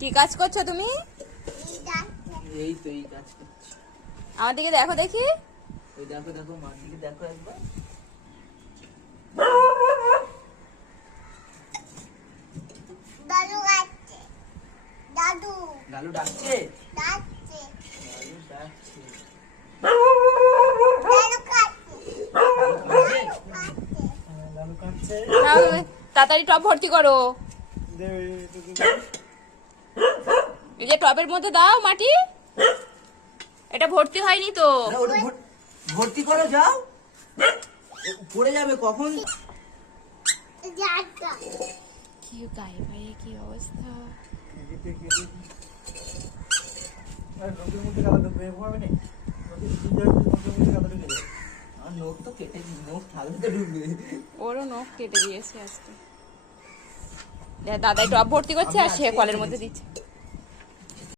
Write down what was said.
কি কাজ করছো তুমি? এই তো এই কাজ করছি। আমার দিকে দেখো দেখি। ওই দেখো দেখো মার দিকে দেখো একবার। দাদু ডাকছে। দাদু গালু ডাকছে। ডাকছে। গালু ডাকছে। দাদু কাটছে। গালু কাটছে। নাও, তাড়াতাড়ি টব ভর্তি করো। এই যে টবের মধ্যে দাও মাটি। এটা ভর্তি হয়নি তো। না, ওটা ভর্তি করো যাও। পড়ে যাবে কখন। যাটা কি গায়ে গায়ে কি অবস্থা। আমার নখ তো কেটে নখ থাকলে ঢুকবে। ওরও নখ কেটে দিয়েছে আজকে। দাদাই টব ভর্তি করছে আর সে কলের মধ্যে দিচ্ছে।